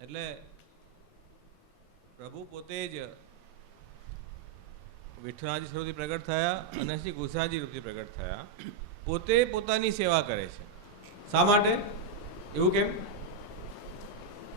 એટલે પ્રભુ પોતે જ વિઠ્ઠલાજી સ્વરૂપથી પ્રગટ થયા અને શ્રી ગુસાજી રૂપથી પ્રગટ થયા. પોતે પોતાની સેવા કરે છે. શા માટે? એવું કેમ?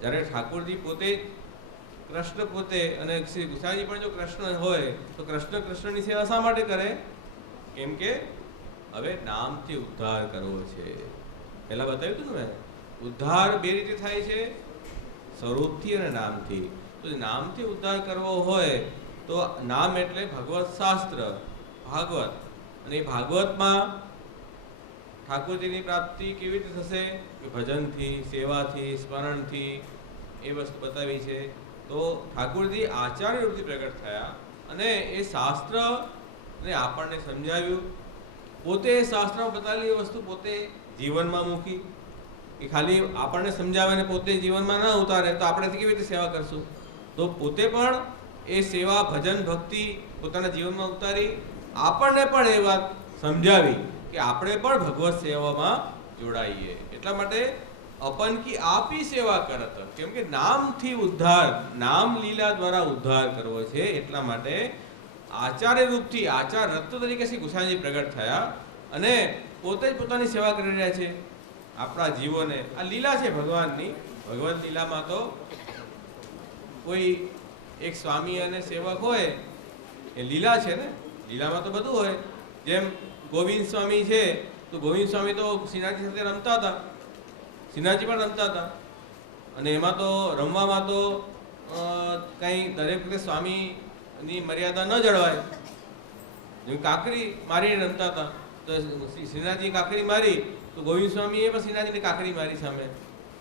જ્યારે ઠાકોરજી પોતે કૃષ્ણ પોતે અને શ્રી ગુસાજી પણ જો કૃષ્ણ હોય તો કૃષ્ણ કૃષ્ણની સેવા શા માટે કરે? કેમ કે હવે નામથી ઉદ્ધાર કરવો છે. પહેલા બતાવ્યું હતું ને મેં, ઉદ્ધાર બે રીતે થાય છે, સ્વરૂપથી અને નામથી. તો નામથી ઉદ્ધાર કરવો હોય તો નામ એટલે ભગવત શાસ્ત્ર, ભાગવત. અને એ ભાગવતમાં ઠાકોરજીની પ્રાપ્તિ કેવી રીતે થશે? કે ભજનથી, સેવાથી, સ્મરણથી. એ વસ્તુ બતાવી છે. તો ઠાકોરજી આચાર્ય રૂપથી પ્રગટ થયા અને એ શાસ્ત્ર ને આપણને સમજાવ્યું. પોતે શાસ્ત્રમાં બતાવેલી વસ્તુ પોતે જીવનમાં મૂકી. કે ખાલી આપણને સમજાવે ને પોતે જીવનમાં ના ઉતારે તો આપણે કેવી રીતે સેવા કરશું? તો પોતે પણ એ સેવા, ભજન, ભક્તિ પોતાના જીવનમાં ઉતારી આપણને પણ એ વાત સમજાવી કે આપણે પણ ભગવત સેવામાં જોડાઈએ. એટલા માટે અપન કી આપી સેવા કરત. કેમ કે નામથી ઉદ્ધાર, નામ લીલા દ્વારા ઉદ્ધાર કરવો છે. એટલા માટે આચાર્ય રૂપથી, આચાર રત્ન તરીકે શ્રી ગુસાઈજી પ્રગટ થયા અને પોતે જ પોતાની સેવા કરી રહ્યા છે આપણા જીવોને. આ લીલા છે ભગવાનની. ભગવત લીલામાં તો કોઈ એક સ્વામી અને સેવક હોય એ લીલા છે ને. લીલામાં તો બધું હોય. જેમ ગોવિંદ સ્વામી છે તો ગોવિંદ સ્વામી તો શ્રીનાથજી સાથે રમતા હતા, શ્રીનાથજી પણ રમતા હતા. અને એમાં તો રમવામાં તો કંઈ દરેક રીતે સ્વામીની મર્યાદા ન જળવાય. જેમ કાંકરી મારીને રમતા હતા તો શ્રીનાથજી કાંકરી મારી તો ગોવિંદ સ્વામીએ પણ શ્રીનાથજીને કાંકરી મારી સામે.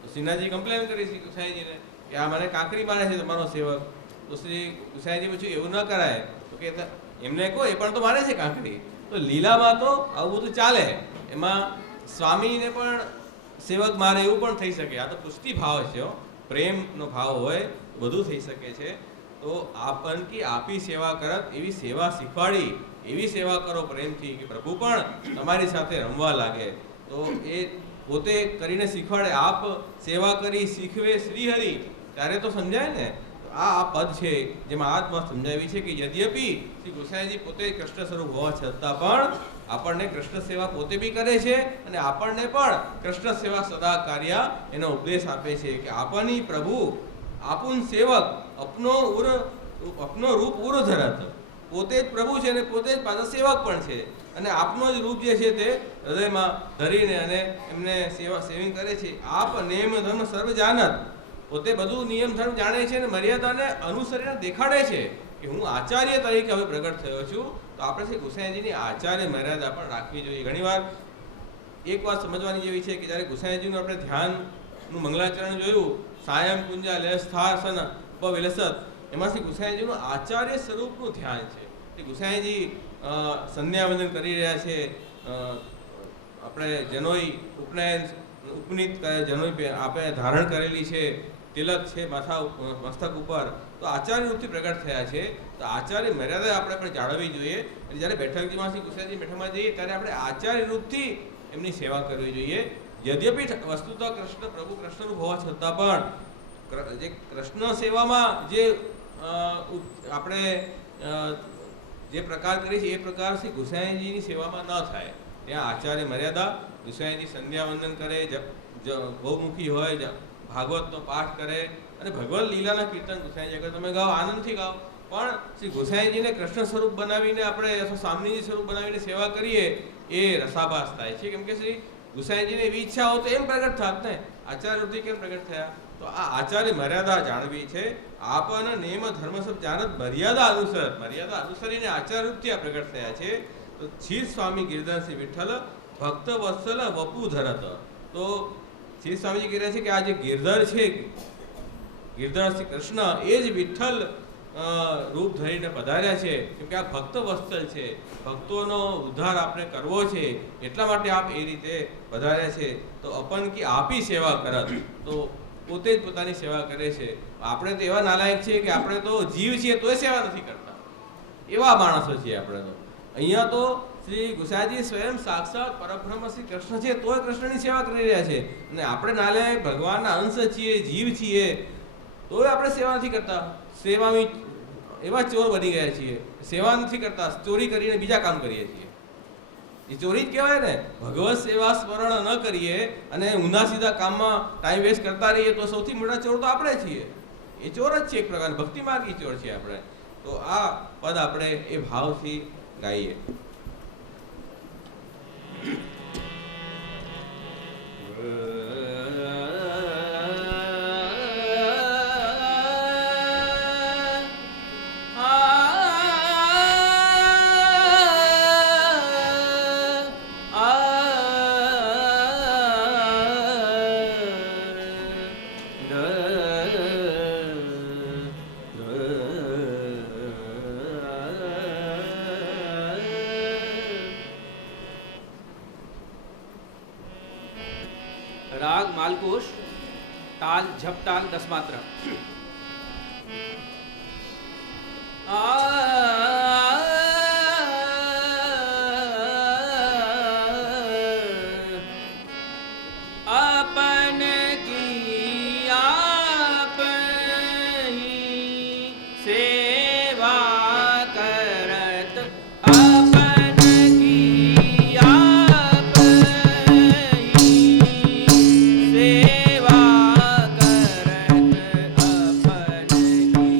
તો શ્રીનાથજી કમ્પ્લેન કરી શ્રી ગુસાઈજીને કે આ મને કાંકરી મારે છે તમારો સેવક. તો શ્રી ગુસાઈજી પૂછ્યું એવું ન કરાય. તો કે એમને કહો એ પણ તો મારે છે કાંકરી. તો લીલામાં તો આવું બધું ચાલે. એમાં સ્વામીને પણ સેવક મારે એવું પણ થઈ શકે. આ તો પુષ્ટિ ભાવ છે, પ્રેમનો ભાવ હોય બધું થઈ શકે છે. તો આપન કી આપી સેવા કરત, એવી સેવા શીખવાડી, એવી સેવા કરો પ્રેમથી કે પ્રભુ પણ તમારી સાથે રમવા લાગે. તો એ પોતે કરીને શીખવાડે. આપ સેવા કરી શીખવે શ્રીહરિ, ત્યારે તો સમજાય ને. આ પદ છે જેમાં આ વાત સમજાવી છે કે યદ્યપિ શ્રી ગુસાઈજી પોતે કૃષ્ણ સ્વરૂપ હોવા છતાં પણ આપણને કૃષ્ણ સેવા પોતે બી કરે છે અને આપણને પણ કૃષ્ણ સેવા સદા કાર્ય એનો ઉપદેશ આપે છે કે આપની પ્રભુ આપુન સેવક અપનો રૂપ ઉર ધરત. પોતે જ પ્રભુ છે અને પોતે જ પાછા સેવક પણ છે. અને આપનો જ રૂપ જે છે તે હૃદયમાં ધરીને અને એમને સેવિંગ કરે છે. આપ નેમ ધર્મ સર્વ જાનત. પોતે બધું નિયમ ધર્મ જાણે છે અને મર્યાદાને અનુસરીને દેખાડે છે કે હું આચાર્ય તરીકે હવે પ્રગટ થયો છું. તો આપણે શ્રી ગુસાઈજીની આચાર્ય મર્યાદા પણ રાખવી જોઈએ. ઘણીવાર એક વાત સમજવાની જેવી છે કે જ્યારે ગુસાઈજીનું આપણે ધ્યાનનું મંગલાચરણ જોયું, સાયમ કુંજા લેસ્થાસન ઉપવિલસત, એમાં શ્રી ગુસાઈજીનું આચાર્ય સ્વરૂપનું ધ્યાન છે. શ્રી ગુસાઈજી સંધ્યાવંદન કરી રહ્યા છે. આપણે જનોઈ ઉપનયન ઉપનીત જનોઈ આપણે ધારણ કરેલી છે, તિલક છે માથા મસ્તક ઉપર. તો આચાર્ય રૂપથી પ્રગટ થયા છે. તો આચાર્ય મર્યાદા આપણે પણ જાળવવી જોઈએ. અને જ્યારે બેઠકજીમાં શ્રી ગુસાઈજી બેઠકમાં જઈએ ત્યારે આપણે આચાર્ય રૂપથી એમની સેવા કરવી જોઈએ. યદ્યપિ વસ્તુતઃ કૃષ્ણ પ્રભુ કૃષ્ણરૂપ હોવા છતાં પણ જે કૃષ્ણ સેવામાં જે આપણે જે પ્રકાર કરીએ છીએ એ પ્રકાર શ્રી ગુસાઈજીની સેવામાં ન થાય. ત્યાં આચાર્ય મર્યાદા. ગુસાઈજી સંધ્યાવંદન કરે, ગૌમુખી હોય, ભાગવતનો પાઠ કરે અને ભગવત લીલાના કીર્તન ગુસાઈજી અગર તમે ગાઓ આનંદથી ગાઓ. પણ શ્રી ગુસાઈજીને કૃષ્ણ સ્વરૂપ બનાવીને આપણે અથવા સામનીજી સ્વરૂપ બનાવીને સેવા કરીએ એ રસાભાસ થાય છે. કેમ કે શ્રી ગુસાઈજીને એવી ઈચ્છા હોય તો એમ પ્રગટ થાત ને, આચાર્ય રૂપથી કેમ પ્રગટ થયા? તો આ આચાર્ય મર્યાદા જાણવી છે. આપન નેમ ધર્મ સબ જાણત મર્યાદા અનુસરત. મર્યાદા અનુસરીને આચાર્ય રૂપથી આ પ્રગટ થયા છે. તો શ્રી સ્વામી ગિરધર શ્રી વિઠ્ઠલ ભક્ત વત્સલ વપુ ધરત. તો શ્રી સ્વામીજી કહે છે કે આ જે ગિરધર છે, ગિરધર શ્રી કૃષ્ણ એ જ વિઠ્ઠલ રૂપ ધરીને પધાર્યા છે. કેમ કે આ ભક્ત વત્સલ છે, ભક્તોનો ઉદ્ધાર આપણે કરવો છે એટલા માટે આપ એ રીતે પધાર્યા છે. તો અપન કી આપી સેવા કરત. તો પોતે જ પોતાની સેવા કરે છે. આપણે તો એવા નાલાયક છીએ કે આપણે તો જીવ છીએ તોય સેવા નથી કરતા. એવા માણસો છીએ આપણે તો. અહીંયા તો શ્રી ગુસાઈજી સ્વયં સાક્ષાત પરબ્રહ્મ શ્રી કૃષ્ણ છે તોય કૃષ્ણની સેવા કરી રહ્યા છે. અને આપણે નાલાયક ભગવાનના અંશ છીએ, જીવ છીએ તોય આપણે સેવા નથી કરતા. સેવામાં એવા ચોર બની ગયા છીએ, સેવા નથી કરતા, ચોરી કરીને બીજા કામ કરીએ છીએ. એ ચોરી જ કહેવાય ને. ભગવત સેવા સ્મરણ ન કરીએ અને ઊંધા સીધા કામમાં ટાઈમ વેસ્ટ કરતા રહીએ તો સૌથી મોટા ચોર તો આપણે છીએ. એ ચોર જ છે, એક પ્રકારના ભક્તિ માર્ગી ચોર છે આપણે. તો આ પદ આપણે એ ભાવથી ગાઈએ. राग मालकुश, ताल झप ताल 10 मात्रा. अपन की आप ही सेवा करत, अपन की आप ही सेवा करत, अपन की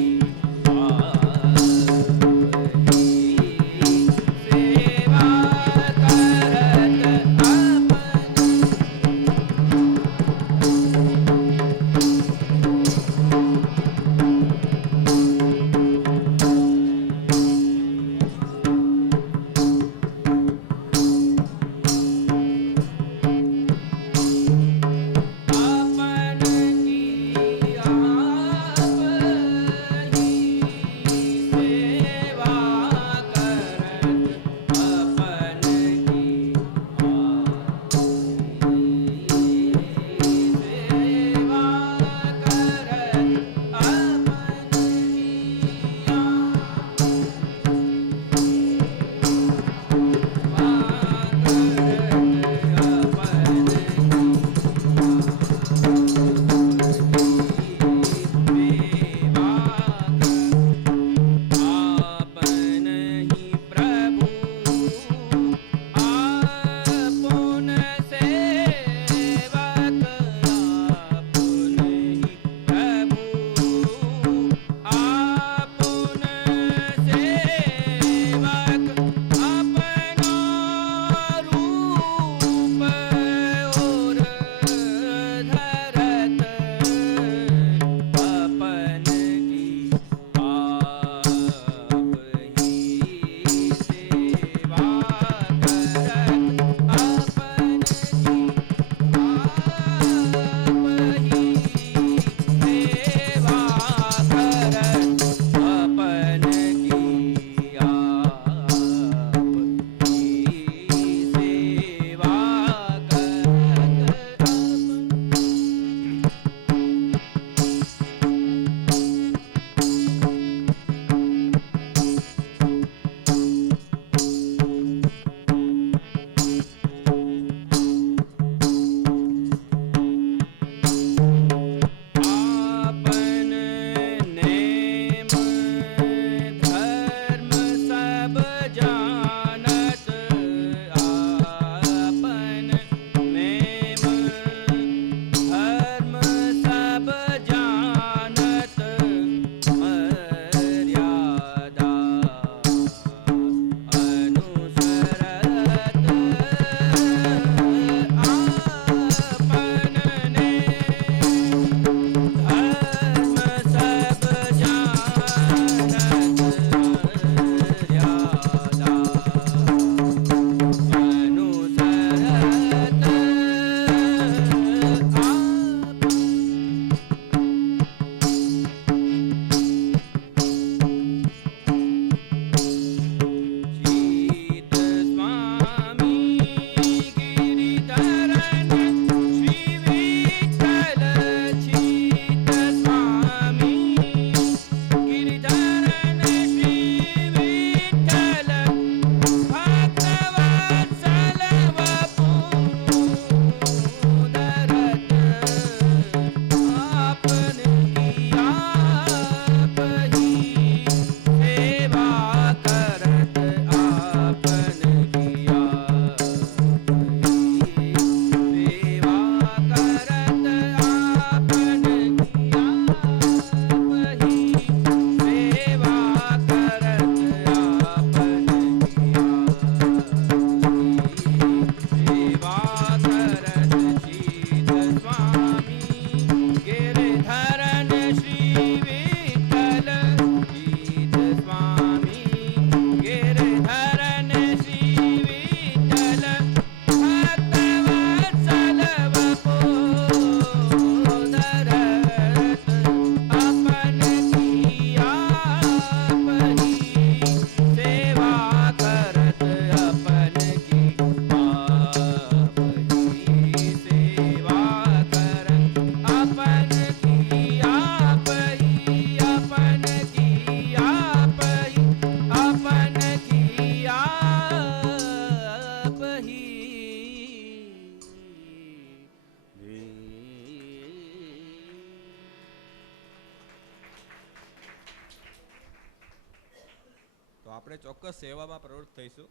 આપણે ચોક્કસ સેવામાં પ્રવૃત્ત થઈશું.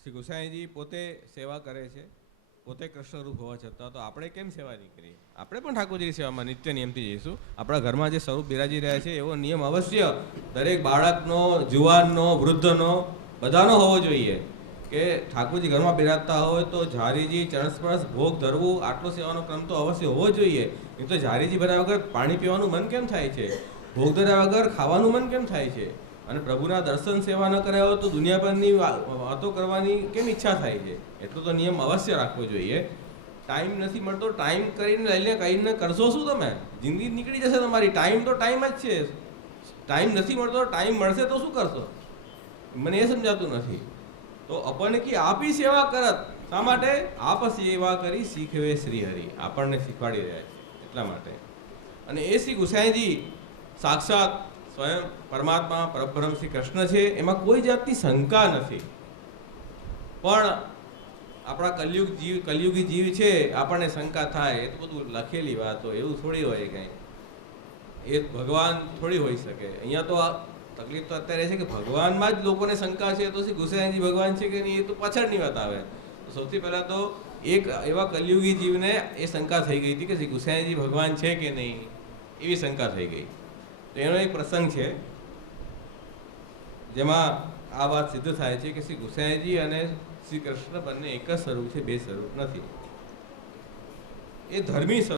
શ્રી ગુસાઈજી પોતે સેવા કરે છે, પોતે કૃષ્ણરૂપ હોવા છતાં, તો આપણે કેમ સેવા નહીં કરીએ? આપણે પણ ઠાકોરજીની સેવામાં નિત્ય નિયમથી જઈશું. આપણા ઘરમાં જે સ્વરૂપ બિરાજી રહ્યા છે એવો નિયમ અવશ્ય દરેક બાળકનો, જુવાનનો, વૃદ્ધનો, બધાનો હોવો જોઈએ કે ઠાકોરજી ઘરમાં બિરાજતા હોય તો ઝારીજી ચરણસ્પર્શ ભોગ ધરવું, આટલો સેવાનો ક્રમ તો અવશ્ય હોવો જોઈએ. નહીં તો ઝારીજી ભર્યા વગર પાણી પીવાનું મન કેમ થાય છે? ભોગ ધર્યા વગર ખાવાનું મન કેમ થાય છે? અને પ્રભુના દર્શન સેવા ન કર્યા હોય તો દુનિયાભરની વાતો કરવાની કેમ ઈચ્છા થાય છે? એટલો તો નિયમ અવશ્ય રાખવો જોઈએ. ટાઈમ નથી મળતો, ટાઈમ કરીને લઈને કહીને કરશો શું તમે? જિંદગી નીકળી જશે તમારી. ટાઈમ તો ટાઈમ જ છે. ટાઈમ નથી મળતો, ટાઈમ મળશે તો શું કરશો? મને એ સમજાતું નથી. તો આપણને કે આપી સેવા કરત, શા માટે? આપ સેવા કરી શીખવે શ્રી હરિ, આપણને શીખવાડી રહ્યા છે એટલા માટે. અને એ શ્રી ગુસાઈજી સાક્ષાત સ્વયં પરમાત્મા પરબ્રહ્મ શ્રી કૃષ્ણ છે, એમાં કોઈ જાતની શંકા નથી. પણ આપણા કલયુગી જીવ છે, આપણને શંકા થાય. એ તો બધું લખેલી વાતો, એવું થોડી હોય કંઈ. એ ભગવાન થોડી હોઈ શકે. અહીંયા તો આ તકલીફ તો અત્યારે છે કે ભગવાનમાં જ લોકોને શંકા છે, તો શ્રી ગુસાઈજી ભગવાન છે કે નહીં એ તો પાછળની વાત આવે. તો સૌથી પહેલાં તો એક એવા કલયુગી જીવને એ શંકા થઈ ગઈ હતી કે શ્રી ગુસાઈજી ભગવાન છે કે નહીં, એવી શંકા થઈ ગઈ. તો એનો એક પ્રસંગ છે જેમાં આ વાત સિદ્ધ થાય છે કે શ્રી ગુસાઈજી અને શ્રી કૃષ્ણ બંને એક જ સ્વરૂપ છે, બે સ્વરૂપ નથી. એ ધર્મી સ્વરૂપ